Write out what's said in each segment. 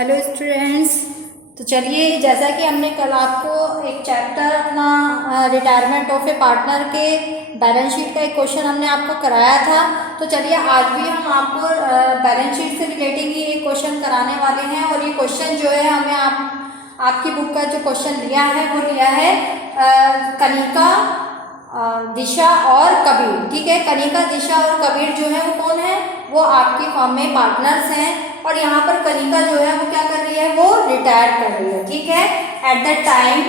Hello students. तो चलिए, जैसा कि हमने कल आपको एक चैप्टर अपना रिटायरमेंट ऑफ ए पार्टनर के बैलेंस शीट का एक क्वेश्चन हमने आपको कराया था। तो चलिए आज भी हम आपको बैलेंस शीट से रिलेटेड ही एक क्वेश्चन कराने वाले हैं। और ये क्वेश्चन जो है हमें आपकी बुक का जो क्वेश्चन लिया है वो लिया है कनिका, दिशा और कबीर। ठीक है, कनिका, दिशा और कबीर जो है वो कौन है? वो आपकी फर्म में पार्टनर्स हैं। और यहाँ पर कनिका जो है वो क्या कर रही है? वो रिटायर कर रही है। ठीक है, at the time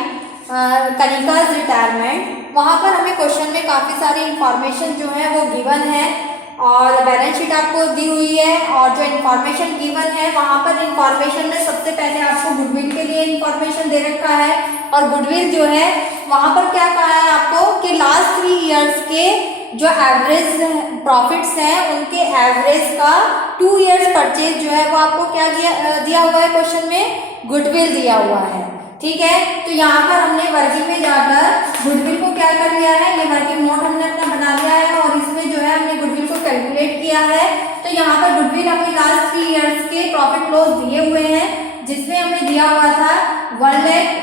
Kanika's retirement, वहाँ पर हमें क्वेश्चन में काफ़ी सारी इंफॉर्मेशन जो है वो गिवन है और बैलेंस शीट आपको दी हुई है। और जो इन्फॉर्मेशन गिवन है वहाँ पर इंफॉर्मेशन में सबसे पहले आपको गुडविल के लिए इंफॉर्मेशन दे रखा है। और गुडविल जो है वहाँ पर क्या कहा है आपको कि लास्ट 3 ईयर्स के जो एवरेज प्रॉफिट्स हैं उनके एवरेज का 2 ईयर्स परचेज जो है वो आपको क्या दिया हुआ है? क्वेश्चन में गुडविल दिया हुआ है। ठीक है, तो यहाँ पर हमने वर्किंग में जाकर गुडविल को क्या कर लिया है? ये वर्किंग नोट हमने अपना बना लिया है और इसमें जो है हमने गुडविल को कैलकुलेट किया है। तो यहाँ पर गुडविल हमें लास्ट 3 ईयर्स के प्रॉफिट लॉस दिए हुए हैं, जिसमें हमें दिया हुआ था 1 लाख,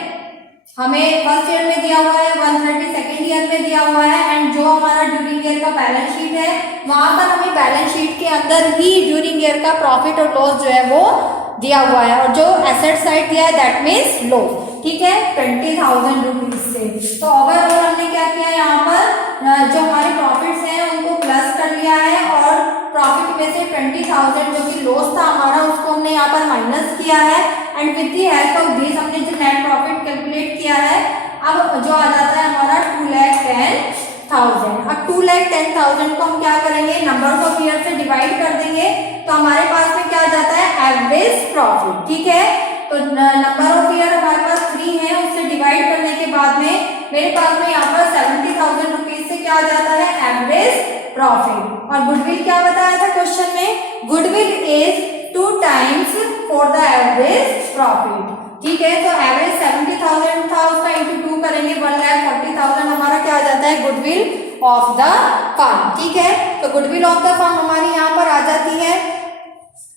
हमें फर्स्ट ईयर में दिया हुआ है 130 सेकेंड ईयर में दिया हुआ है। एंड जो हमारा ड्यूरिंग ईयर का बैलेंस शीट है वहां पर हमें बैलेंस शीट के अंदर ही ड्यूरिंग ईयर का प्रॉफिट और लॉस जो है वो दिया हुआ है। और जो एसेट साइड दिया है दैट मीन्स लॉस। ठीक है, 20,000 रुपीज से। तो ओवरऑल हमने क्या किया? यहाँ पर जो हमारे प्रॉफिट्स हैं उनको प्लस कर लिया है और प्रॉफिट में से 20,000 जो कि लॉस था हमारा उसको हमने यहाँ पर माइनस किया है। And with the help of this हमने जो नेट प्रॉफिट कैलकुलेट किया है, अब जो आ जाता है हमारा 2,10,000। अब 2,10,000 को हम क्या करेंगे? नंबर ऑफ ईयर से डिवाइड कर देंगे तो हमारे पास में क्या आ जाता है? Average profit. ठीक है, तो नंबर ऑफ ईयर हमारे पास 3 है, उससे डिवाइड करने के बाद में मेरे पास में यहाँ पर 70,000 रुपीज से क्या आ जाता है? Average profit. और गुडविल क्या बताया था क्वेश्चन में? Goodwill is 2 times for the average profit. ठीक है, तो एवरेज 70,000 था, उसका इंटू 2 करेंगे 1,40,000 हमारा क्या आ जाता है? Goodwill of the firm. ठीक है, तो गुडविल ऑफ द फर्म हमारी यहाँ पर आ जाती है।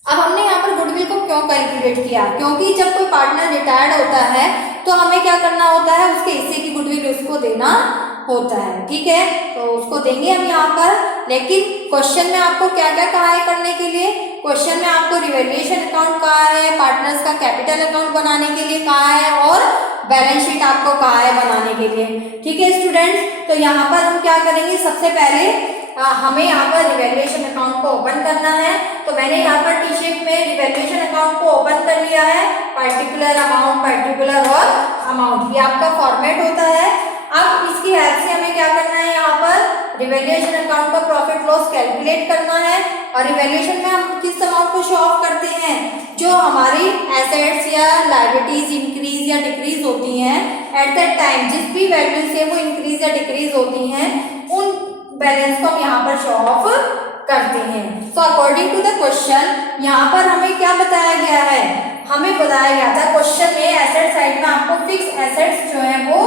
अब हमने यहाँ पर गुडविल को क्यों कैलकुलेट किया? क्योंकि जब कोई पार्टनर रिटायर्ड होता है तो हमें क्या करना होता है? उसके हिस्से की गुडविल उसको देना होता है। ठीक है, तो उसको देंगे हम यहाँ पर। लेकिन क्वेश्चन में आपको क्या क्या कहा है करने के लिए? क्वेश्चन में आपको रिवैल्यूएशन अकाउंट कहा है, पार्टनर्स का कैपिटल अकाउंट बनाने के लिए कहा है और बैलेंस शीट आपको कहा है बनाने के लिए। ठीक है स्टूडेंट्स, तो यहाँ पर हम क्या करेंगे? सबसे पहले हमें यहाँ पर रिवैल्यूएशन अकाउंट को ओपन करना है। तो मैंने यहाँ पर टी शीट में रिवैल्यूएशन अकाउंट को ओपन कर लिया है। पर्टिकुलर अमाउंट, पर्टिकुलर और अमाउंट, ये आपका फॉर्मेट होता है। अब इसकी हेल्प से हमें क्या करना है? यहाँ पर रिवैल्यूएशन अकाउंट का प्रॉफिट लॉस कैलकुलेट करना है। और रिवैल्यूएशन में हम किस अमाउंट को शो ऑफ करते हैं? जो हमारी एसेट्स या लायबिलिटीज इंक्रीज या डिक्रीज होती हैं एट दैट टाइम, जिस भी वैल्यू से वो इंक्रीज या डिक्रीज होती हैं उन बैलेंस को हम यहाँ पर शो ऑफ करते हैं। So according to the question यहाँ पर हमें क्या बताया गया है? हमें बताया गया था क्वेश्चन में एसेट साइड में आपको फिक्स एसेट्स जो है वो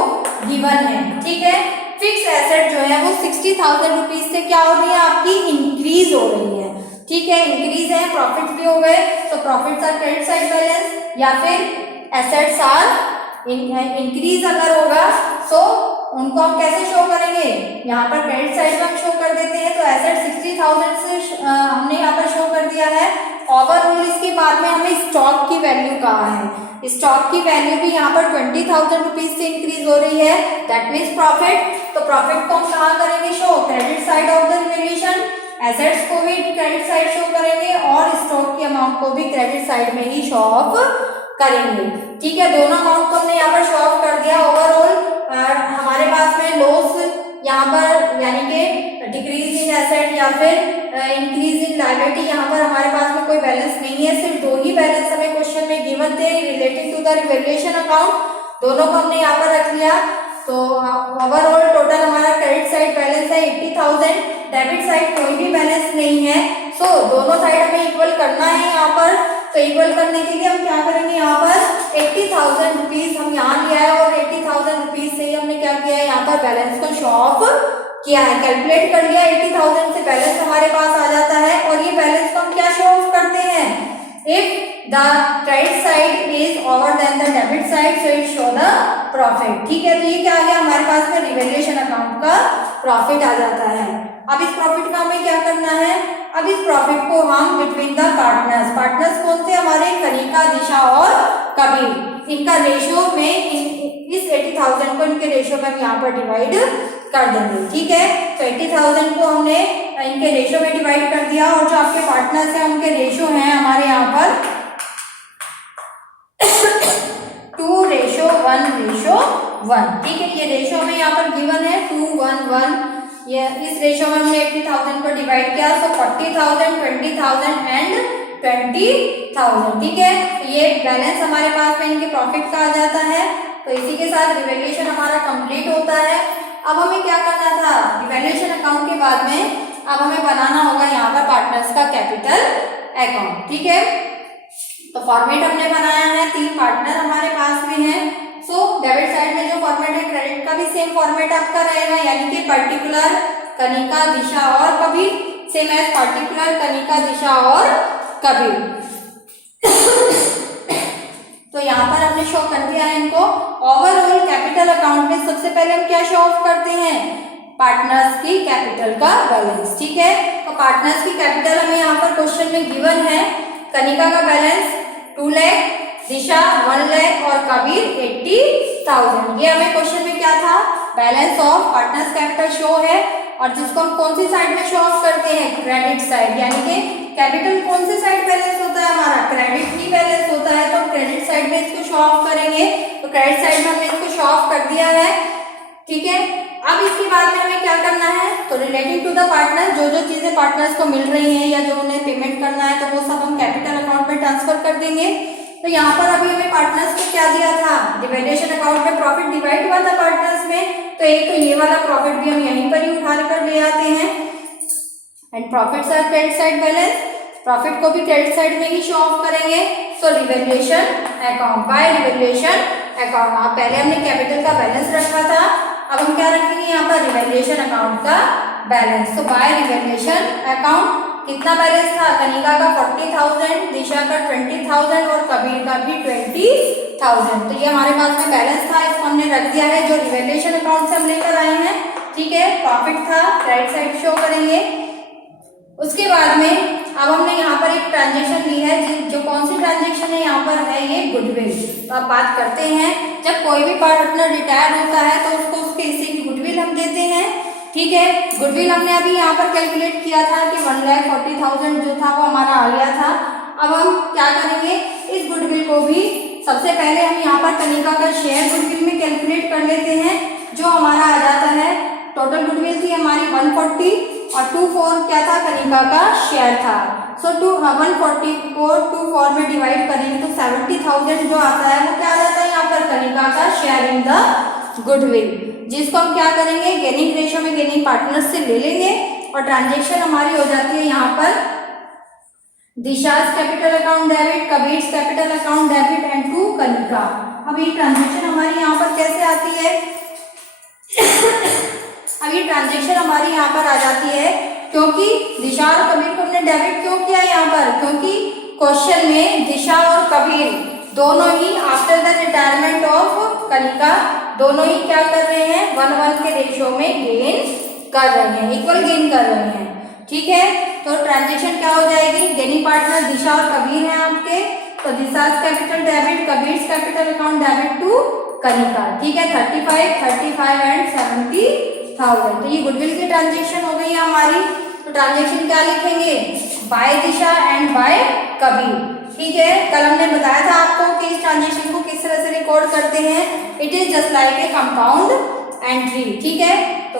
गिवन है। ठीक है, फिक्स एसेट जो है वो 60,000 रुपीज से क्या हो रही है? आपकी इंक्रीज हो रही है। ठीक है, इंक्रीज है, प्रॉफिट भी हो गए, तो profits are credit side balance, या फिर एसेट्स आर इंक्रीज अगर होगा तो उनको हम कैसे शो करेंगे? यहाँ पर क्रेडिट साइड में हम शो कर देते हैं। तो एसेट 60,000 से हमने यहाँ पर शो कर दिया है। ओवरऑल इसके बाद में हमें स्टॉक की वैल्यू कहा है। स्टॉक की वैल्यू भी यहाँ पर 20,000 रुपीज से इंक्रीज हो रही है, दैट मीन्स प्रॉफिट। तो प्रॉफिट को हम कहाँ करेंगे show? Credit side of the revaluation. Assets को भी क्रेडिट साइड शो करेंगे और स्टॉक की अमाउंट को भी क्रेडिट साइड में ही शो ऑफ करेंगे। ठीक है, दोनों अमाउंट को हमने यहाँ पर शो ऑफ कर दिया। ओवरऑल हमारे पास में लॉस यहाँ पर यानी कि डिक्रीज इन एसेट या फिर इंक्रीज इन लायबिलिटी, यहाँ पर हमारे पास में कोई बैलेंस नहीं है। सिर्फ 2 ही बैलेंस हमें क्वेश्चन में गिवन थे related to the revaluation account, दोनों को हमने यहाँ पर रख लिया। तो ओवरऑल टोटल हमारा क्रेडिट साइड बैलेंस है 80,000, डेबिट साइड कोई भी बैलेंस नहीं है। सो दोनों साइड हमें इक्वल करना है यहाँ पर। तो इक्वल करने के लिए हम क्या करेंगे? यहाँ पर 80,000 रुपीज हम यहाँ लिया है और 80,000 रुपीज से ही हमने क्या किया है? यहाँ पर बैलेंस को शो ऑफ किया है, कैलकुलेट कर लिया। 80,000 से बैलेंस हमारे पास आ जाता है। और ये बैलेंस को हम क्या शो ऑफ करते हैं? If the credit side is over then the debit side so it show the profit. ठीक है, तो ये क्या आ गया हमारे पास में रिवैल्यूएशन अकाउंट का प्रॉफिट आ जाता है। अब इस प्रॉफिट का हमें क्या करना है, अब इस प्रॉफिट को हम बिटवीन द पार्टनर्स कौन से हमारे कनिका, दिशा और कबीर, इनका रेशियो में इस 80,000 को इनके रेशियो में हम यहाँ पर डिवाइड कर देंगे। ठीक है, तो 80,000 को हमने इनके रेशियो में डिवाइड कर दिया और जो आपके पार्टनर्स हैं उनके रेशियो हैं हमारे यहाँ पर 2:1:1। ठीक है, ये रेशियो हमें यहाँ पर गिवन है 2:1:1। ये इस रेशियो में हमने 80,000 को डिवाइड किया, तो 40,000, 20,000 एंड 20,000। ठीक है, तो ये बैलेंस हमारे पास में इनके प्रॉफिट का आ जाता है। तो इसी के साथ रिवैल्यूएशन हमारा कंप्लीट होता है। अब हमें क्या करना था, रिवैल्यूएशन अकाउंट के बाद में अब हमें बनाना होगा यहाँ पर पार्टनर्स का कैपिटल अकाउंट। ठीक है, तो फॉर्मेट हमने बनाया है, 3 पार्टनर हमारे पास में है। सो डेबिट साइड में जो फॉर्मेट है, क्रेडिट का भी सेम फॉर्मेट आपका रहेगा, यानी कि पर्टिकुलर, कनिका, दिशा और Kabir, same as particular, Kanika, Disha और कबीर। तो यहाँ पर हमने शो कर दिया है इनको। ओवरऑल कैपिटल अकाउंट में सबसे पहले हम क्या शो ऑफ करते हैं, पार्टनर्स की कैपिटल का बैलेंस। ठीक है, तो पार्टनर्स की कैपिटल हमें यहाँ पर क्वेश्चन में गिवन है, कनिका का बैलेंस 2 लाख, दिशा 1 लाख और कबीर 80,000। ये हमें क्वेश्चन में क्या था, balance of partners capital show है, और जिसको हम कौन सी साइड में शो ऑफ करते हैं, क्रेडिट साइड, यानी कि कैपिटल कौन सी साइड बैलेंस होता है हमारा, क्रेडिट ही बैलेंस होता है, तो क्रेडिट साइड में इसको शो ऑफ करेंगे। तो क्रेडिट साइड में हमने इसको शो ऑफ कर दिया है। ठीक है, अब इसके बाद में हमें क्या करना है, तो रिलेटिंग टू द पार्टनर जो जो चीजें पार्टनर्स को मिल रही हैं या जो उन्हें पेमेंट करना है, तो वो सब हम कैपिटल अकाउंट में ट्रांसफर कर देंगे। तो यहाँ पर अभी हमें पार्टनर्स को क्या दिया था, रिवैल्यूएशन अकाउंट में प्रॉफिट डिवाइड हुआ था पार्टनर्स में, तो एक तो ये वाला प्रॉफिट भी हम यहीं पर ही उठा कर ले आते हैं। And profits are credit side balance, profit को भी क्रेडिट साइड में ही शो ऑफ करेंगे। So revaluation account, by revaluation account, आप पहले हमने कैपिटल का बैलेंस रखा था, अब हम क्या रखेंगे यहाँ पर, रिवैल्यूएशन अकाउंट का बैलेंस। तो बाय रिवैल्यूएशन अकाउंट कितना बैलेंस था, कनिका का 40,000, दिशा का 20,000 और कबीर का भी 20,000। तो ये हमारे पास में बैलेंस था, इसको हमने रख दिया है जो रिवैल्यूएशन अकाउंट से हम लेकर आए हैं। ठीक है, प्रॉफिट था, क्रेडिट साइड शो करेंगे। उसके बाद में अब हमने यहाँ पर एक ट्रांजेक्शन ली है, जो कौन सी ट्रांजेक्शन है यहाँ पर है, ये गुडविल। तो अब बात करते हैं, जब कोई भी पार्टनर रिटायर होता है तो उसको उसके हिस्से की गुडविल हम देते हैं। ठीक है, गुडविल हमने अभी यहाँ पर कैलकुलेट किया था कि 1,40,000 जो था वो हमारा आ गया था। अब हम क्या करेंगे, इस गुडविल को भी सबसे पहले हम यहाँ पर कनिका का शेयर गुडविल में कैलकुलेट कर लेते हैं, जो हमारा आ जाता है, टोटल गुडविल थी हमारी 140 और 24 क्या था, कनिका का शेयर था। सो 140 को 24 में डिवाइड करेंगे तो 70,000 जो आता है वो क्या आ जाता है यहाँ पर, कनिका का शेयर इन द गुडविल, जिसको हम क्या करेंगे, गेनिंग रेशियो में गेनिंग पार्टनर से ले लेंगे और ट्रांजेक्शन हमारी हो जाती है यहाँ पर Disha's capital account debit, Kabir's capital account debit and to Kanika. अब ये ट्रांजेक्शन हमारी यहाँ पर कैसे आती है अब ये ट्रांजेक्शन हमारी यहाँ पर आ जाती है, क्योंकि दिशा और कबीर को हमने डेबिट क्यों किया यहाँ पर, क्योंकि क्वेश्चन में दिशा और कबीर दोनों ही after the retirement of Kanika दोनों ही क्या कर रहे हैं, 1:1 के रेशियो में गेन कर रहे हैं, इक्वल गेन कर रहे हैं। ठीक है, तो ट्रांजेक्शन क्या हो जाएगी, गेनिंग पार्टनर दिशा और कबीर हैं आपके, तो Disha's capital debit, Kabir's capital account debit to Kanika. ठीक है, 35 एंड 70,000। तो ये गुडविल की ट्रांजेक्शन हो गई है हमारी। तो ट्रांजेक्शन क्या लिखेंगे, by Disha and by Kabir. ठीक है, कल हमने बताया था आपको कि इस ट्रांजेक्शन को किस तरह से रिकॉर्ड करते हैं, it is just like a compound entry. ठीक है, तो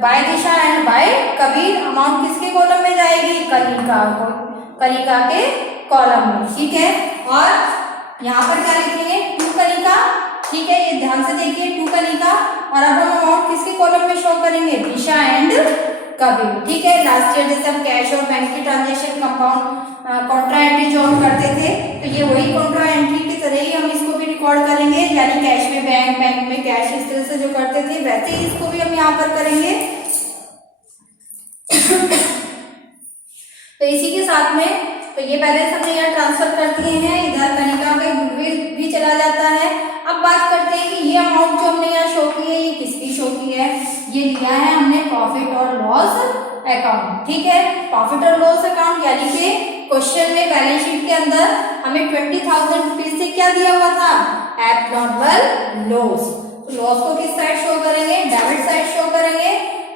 by Disha and by Kabir, amount किसके कॉलम में जाएगी, कनिका के कॉलम में। ठीक है, और यहाँ पर क्या लिखेंगे, टू कनिका। ठीक है, ये ध्यान से देखिए, टू कनिका, और अब हम अमाउंट किसके कॉलम में शो करेंगे, दिशा एंड कबीर। ठीक है, लास्ट ईयर जैसे हम कैश और बैंक की ट्रांजेक्शन कंपाउंड कॉन्ट्रा एंट्री जो हम करते थे, तो ये वही कॉन्ट्रा एंट्री की तरह ही हम इसको भी रिकॉर्ड करेंगे, यानी कैश में बैंक, बैंक में कैश, इस तरह से जो करते थे वैसे ही इसको भी हम यहाँ पर करेंगे। तो इसी के साथ में तो ये बैलेंस हमने यहाँ ट्रांसफर कर दिए हैं, इधर कनिका का गुडविल भी चला जाता है। अब बात करते हैं कि ये अमाउंट जो हमने यहाँ शो की है ये किसकी शो की है, ये लिया है हमने प्रॉफिट और लॉस अकाउंट। ठीक है, प्रॉफिट और लॉस अकाउंट यानी कि क्वेश्चन में बैलेंस शीट के अंदर हमें 20,000 रुपीज से क्या दिया हुआ था, एब्नॉर्मल लॉस। तो लॉस को किस साइड शो करेंगे, डेबिट साइड शो करेंगे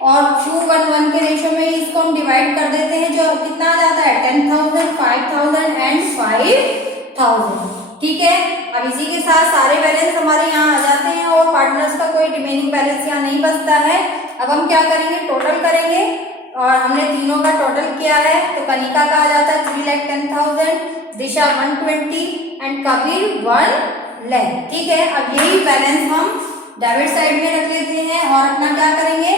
और 2:1 के रेशियो में इसको हम डिवाइड कर देते हैं, जो कितना आ जाता है 10,000, 5,000 एंड 5,000। ठीक है, अब इसी के साथ सारे बैलेंस हमारे यहाँ आ जाते हैं और पार्टनर्स का कोई रिमेनिंग बैलेंस यहाँ नहीं बचता है। अब हम क्या करेंगे, टोटल करेंगे और हमने तीनों का टोटल किया है। तो कनिका का आ जाता है 3,10,000, दिशा 120 एंड कबीर 1 लाख। ठीक है, अब यही बैलेंस हम डेबिट साइड में रख लेते हैं और अपना क्या करेंगे,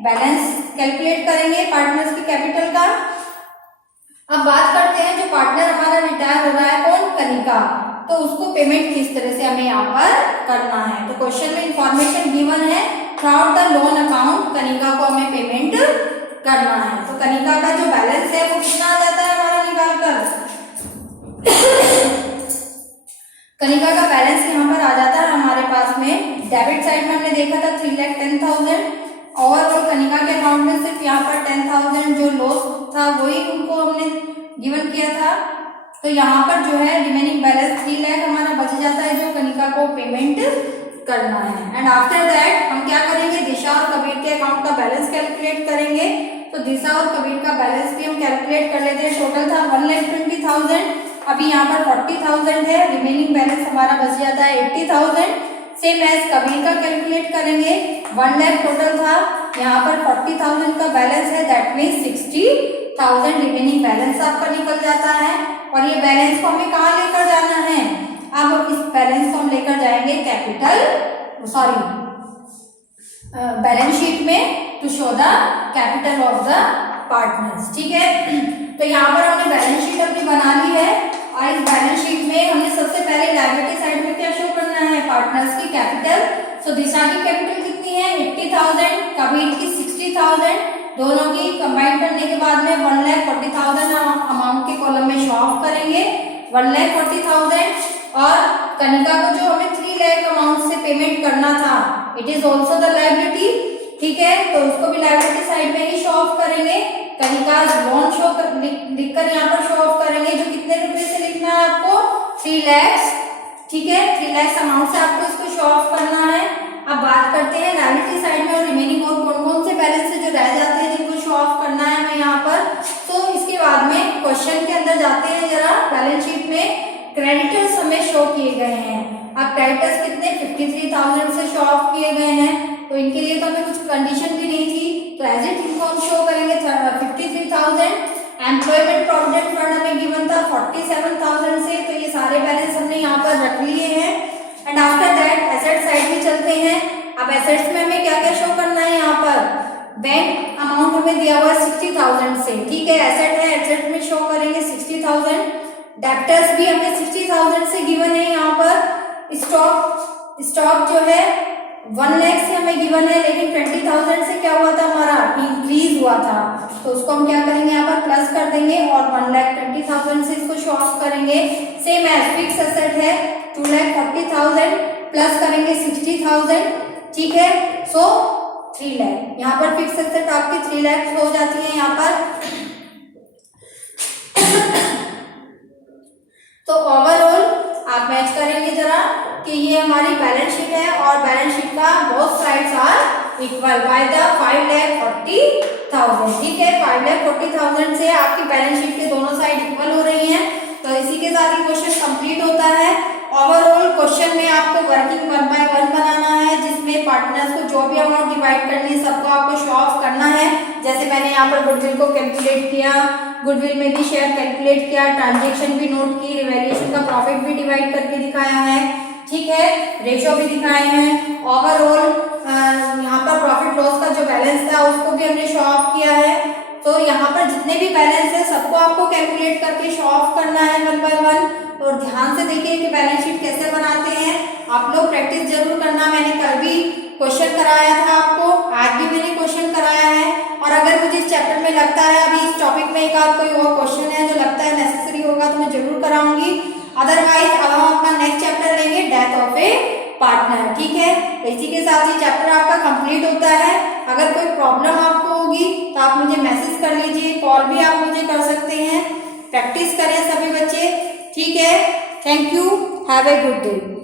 बैलेंस कैलकुलेट करेंगे पार्टनर्स के कैपिटल का। अब बात करते हैं जो पार्टनर हमारा रिटायर हो रहा है, कौन, कनिका, तो उसको पेमेंट किस तरह से हमें यहाँ पर करना है। तो क्वेश्चन में इंफॉर्मेशन गिवन है, through the loan account Kanika को हमें पेमेंट करना है। तो कनिका का जो बैलेंस है वो कितना आ जाता है हमारा निकाल कर, कनिका का बैलेंस यहाँ पर आ जाता है हमारे पास में, डेबिट साइड में हमने देखा था 3,10,000 और वो कनिका के अकाउंट में सिर्फ यहाँ पर 10,000 जो लॉस था वही उनको हमने गिवन किया था। तो यहाँ पर जो है रिमेनिंग बैलेंस 3 लाख हमारा बच जाता है जो कनिका को पेमेंट करना है। एंड आफ्टर दैट हम क्या करेंगे, दिशा और कबीर के अकाउंट का बैलेंस कैलकुलेट करेंगे। तो दिशा और कबीर का बैलेंस भी हम कैलकुलेट कर लेते हैं। टोटल था 1,20,000, अभी यहाँ पर 40,000 है, रिमेनिंग बैलेंस हमारा बच जाता है 80,000। सेम एज कबीर का कैलकुलेट करेंगे, 1 लाख टोटल था, यहाँ पर 40,000 का बैलेंस है, दैट मीन्स 60,000 रिमेनिंग बैलेंस आपका निकल जाता है। और ये बैलेंस को हमें कहाँ लेकर जाना है, अब इस बैलेंस को हम लेकर जाएंगे कैपिटल बैलेंस शीट में to show the capital of the partners. ठीक है, तो यहाँ पर हमने बैलेंस शीट अपनी बना ली है और इस बैलेंस शीट में हमने सबसे पहले लायबिलिटी साइड में क्या शो करना है, पार्टनर्स की कैपिटल। सो दिशा की कैपिटल कितनी है, 80,000, कबीर की 60,000, दोनों की कंबाइन करने के बाद में 1,40,000 अमाउंट के कॉलम में शो ऑफ करेंगे, 1,40,000। और कनिका को जो हमें 3 लाख अमाउंट से पेमेंट करना था, it is also the liability. ठीक है, तो उसको भी लायबिलिटी साइड में ही शो ऑफ करेंगे, कनिका लोन शो लिखकर यहाँ पर शो ऑफ करेंगे, जो कितने रुपए से लिखना है आपको, 3 लाख। ठीक है, 3 लाख अमाउंट से आपको इसको शो ऑफ करना है। अब बात करते हैं लायबिलिटी साइड में और रिमेनिंग और कौन कौन से बैलेंस से जो रह जाते हैं जिनको शो ऑफ करना है हमें यहाँ पर। तो इसके बाद में क्वेश्चन के अंदर जाते हैं जरा, बैलेंस शीट में क्रेडिटर्स हमें शो किए गए हैं। अब क्रेडिटर्स कितने, 53,000 से शो ऑफ किए गए हैं, तो इनके लिए तो हमें कुछ कंडीशन भी नहीं थी, तो एज इट इनको हम शो करेंगे 53,000। एम्प्लॉयमेंट प्रोविडेंट फंड हमें गिवन था 47,000 से, तो ये सारे बैलेंस हमने यहाँ पर रख लिए हैं। And after that asset side में चलते हैं। अब एसेट्स में हमें क्या क्या शो करना है, यहाँ पर बैंक अमाउंट हमें दिया हुआ है 60,000 से। ठीक है, एसेट है, एसेट में शो करेंगे 60,000। डेप्टर्स भी हमें 60,000 से गिवन है यहाँ पर। स्टॉक जो है 1 लाख से हमें गिवन है, लेकिन 20,000 से क्या हुआ था हमारा, इंक्रीज हुआ था, तो उसको हम क्या करेंगे यहाँ पर प्लस कर देंगे और 1,20,000 से इसको शो ऑफ करेंगे। सेम एज फिक्स एसेट है 2,40,000 प्लस करेंगे 60,000। ठीक है, सो 3 लाख, यहाँ पर फिक्स एसेट आपकी 3 लाख हो जाती है यहाँ पर। तो ओवरऑल आप मैच करेंगे जरा कि ये हमारी बैलेंस शीट है और बैलेंस शीट का both sides are equal by the 5,40,000। ठीक है, 5,40,000 से आपकी बैलेंस शीट के दोनों साइड इक्वल हो रही हैं। तो इसी के साथ ही क्वेश्चन कंप्लीट होता है। ओवरऑल क्वेश्चन में आपको वर्किंग 1 बाय 1 बनाना है, जिसमें पार्टनर्स को जो भी अमाउंट डिवाइड करनी है सबको आपको शो ऑफ करना है। जैसे मैंने यहाँ पर गुडविल को कैलकुलेट किया, गुडविल में भी शेयर कैलकुलेट किया, ट्रांजेक्शन भी नोट की, रिवैल्यूएशन का प्रॉफिट भी डिवाइड करके दिखाया है। ठीक है, रेशो भी दिखाए हैं। ओवरऑल यहाँ पर प्रॉफिट लॉस का जो बैलेंस था उसको भी हमने शो ऑफ किया है। तो यहाँ पर जितने भी बैलेंस है सबको आपको कैलकुलेट करके शो ऑफ करना है 1 बाय 1। और ध्यान से देखिए कि बैलेंस शीट कैसे बनाते हैं, आप लोग प्रैक्टिस जरूर करना। मैंने कल भी क्वेश्चन कराया था आपको, आज भी मैंने क्वेश्चन कराया है। और अगर मुझे इस चैप्टर में लगता है अभी इस टॉपिक में एक आध कोई और क्वेश्चन है जो लगता है नेसेसरी होगा तो मैं जरूर कराऊंगी। अदरवाइज अब हम अपना नेक्स्ट चैप्टर लेंगे डेथ ऑफ ए पार्टनर। ठीक है, इसी के साथ ये चैप्टर आपका कंप्लीट होता है। अगर कोई प्रॉब्लम आपको होगी तो आप मुझे मैसेज कर लीजिए, कॉल भी आप मुझे कर सकते हैं। प्रैक्टिस करें सभी बच्चे। ठीक है, thank you, have a good day.